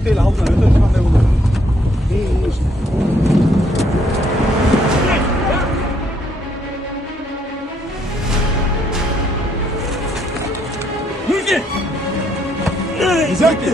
öteyle altına öte çıkan ne olur? İyi işte. Nurki! Güzel ki.